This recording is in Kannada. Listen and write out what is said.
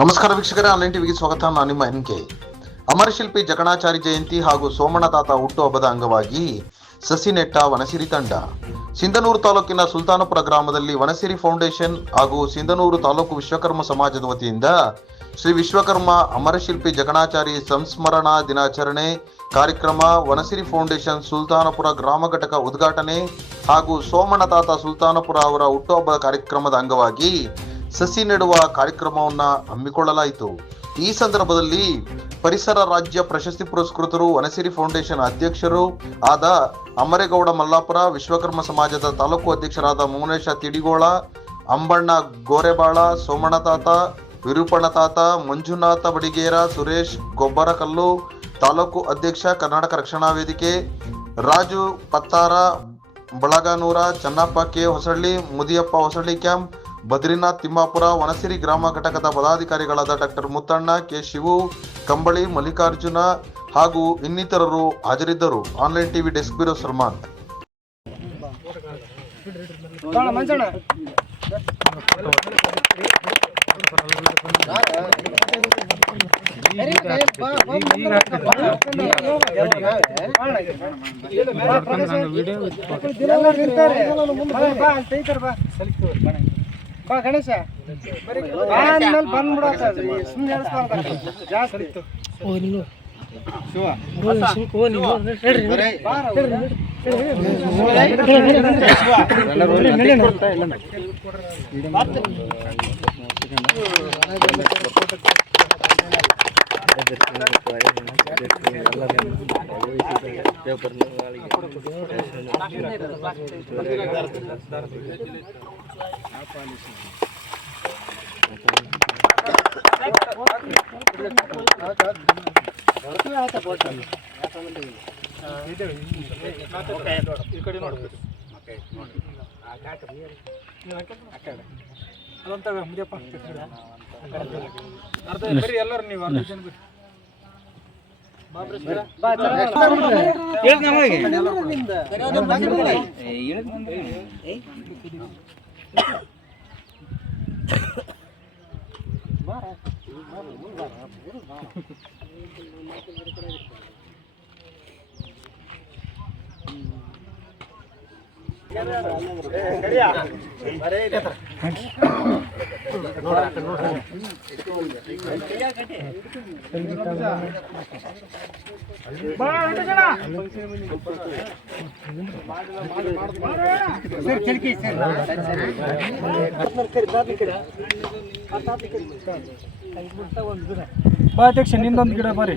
ನಮಸ್ಕಾರ ವೀಕ್ಷಕರೇ, ಆನ್ಲೈನ್ ಟಿವಿಗೆ ಸ್ವಾಗತ. ನಾನು ನಿಮ್ಮ ಎನ್ ಕೆ. ಅಮರಶಿಲ್ಪಿ ಜಕಣಾಚಾರಿ ಜಯಂತಿ ಹಾಗೂ ಸೋಮಣತಾತ ತಾತ ಹುಟ್ಟುಹಬ್ಬದ ಅಂಗವಾಗಿ ಸಸಿ ನೆಟ್ಟ ವನಸಿರಿ ತಂಡ. ಸಿಂಧನೂರು ತಾಲೂಕಿನ ಸುಲ್ತಾನಪುರ ಗ್ರಾಮದಲ್ಲಿ ವನಸಿರಿ ಫೌಂಡೇಶನ್ ಹಾಗೂ ಸಿಂಧನೂರು ತಾಲೂಕು ವಿಶ್ವಕರ್ಮ ಸಮಾಜದ ವತಿಯಿಂದ ಶ್ರೀ ವಿಶ್ವಕರ್ಮ ಅಮರಶಿಲ್ಪಿ ಜಕಣಾಚಾರಿ ಸಂಸ್ಮರಣಾ ದಿನಾಚರಣೆ ಕಾರ್ಯಕ್ರಮ ವನಸಿರಿ ಫೌಂಡೇಶನ್ ಸುಲ್ತಾನಪುರ ಗ್ರಾಮ ಘಟಕ ಉದ್ಘಾಟನೆ ಹಾಗೂ ಸೋಮಣ್ಣ ತಾತ ಸುಲ್ತಾನಪುರ ಅವರ ಹುಟ್ಟುಹಬ್ಬದ ಕಾರ್ಯಕ್ರಮದ ಅಂಗವಾಗಿ ಸಸಿ ನೆಡುವ ಕಾರ್ಯಕ್ರಮವನ್ನ ಹಮ್ಮಿಕೊಳ್ಳಲಾಯಿತು. ಈ ಸಂದರ್ಭದಲ್ಲಿ ಪರಿಸರ ರಾಜ್ಯ ಪ್ರಶಸ್ತಿ ಪುರಸ್ಕೃತರು ವನಸಿರಿ ಫೌಂಡೇಶನ್ ಅಧ್ಯಕ್ಷರು ಆದ ಅಮರೇಗೌಡ ಮಲ್ಲಾಪುರ, ವಿಶ್ವಕರ್ಮ ಸಮಾಜದ ತಾಲೂಕು ಅಧ್ಯಕ್ಷರಾದ ಮೌನೇಶ ತಿಡಿಗೋಳ, ಅಂಬಣ್ಣ ಗೋರೆಬಾಳ, ಸೋಮಣ್ಣ ತಾತ ತಾತ, ಮಂಜುನಾಥ ಬಡಿಗೇರ, ಸುರೇಶ್ ಗೊಬ್ಬರಕಲ್ಲು, ತಾಲೂಕು ಅಧ್ಯಕ್ಷ ಕರ್ನಾಟಕ ರಕ್ಷಣಾ ವೇದಿಕೆ, ರಾಜು ಪತ್ತಾರ, ಬಳಗಾನೂರ, ಚನ್ನಪ್ಪ ಕೆ ಹೊಸಳ್ಳಿ, ಮುದಿಯಪ್ಪ ಹೊಸಳ್ಳಿ ಕ್ಯಾಂಪ್ ಬದ್ರಿನಾಥ್ ತಿಮ್ಮಾಪುರ ವನಸಿರಿ ಗ್ರಾಮ ಘಟಕದ ಪದಾಧಿಕಾರಿಗಳಾದ ಡಾಕ್ಟರ್ ಮುತ್ತಣ್ಣ ಕೆ ಶಿವು ಕಂಬಳಿ ಮಲ್ಲಿಕಾರ್ಜುನ ಹಾಗೂ ಇನ್ನಿತರರು ಹಾಜರಿದ್ದರು online TV desk bureau Salman ಬಾ ಗಣೇಶ. ಬಾ ಬಂದ್ಬಿಡ ಬಂದ್ಬಿಡತ್ತ ಸುಮ್ಮನೆ ಹೇಳಿಸ್ಬಾರ್ದು ಜಾಸ್ತಿ. ಅದಂತ ಮುದಿಯಪ್ಪ ಅರ್ಧ ಬರೀ ಎಲ್ಲರೂ ನೀವು ಅರ್ಧ ಜನ ಬಿಡಿ Marah, marah, marah, marah. ಬಾ ಅಧ್ಯಕ್ಷ ನಿಂದೊಂದು ಗಿಡ ಬರ್ರಿ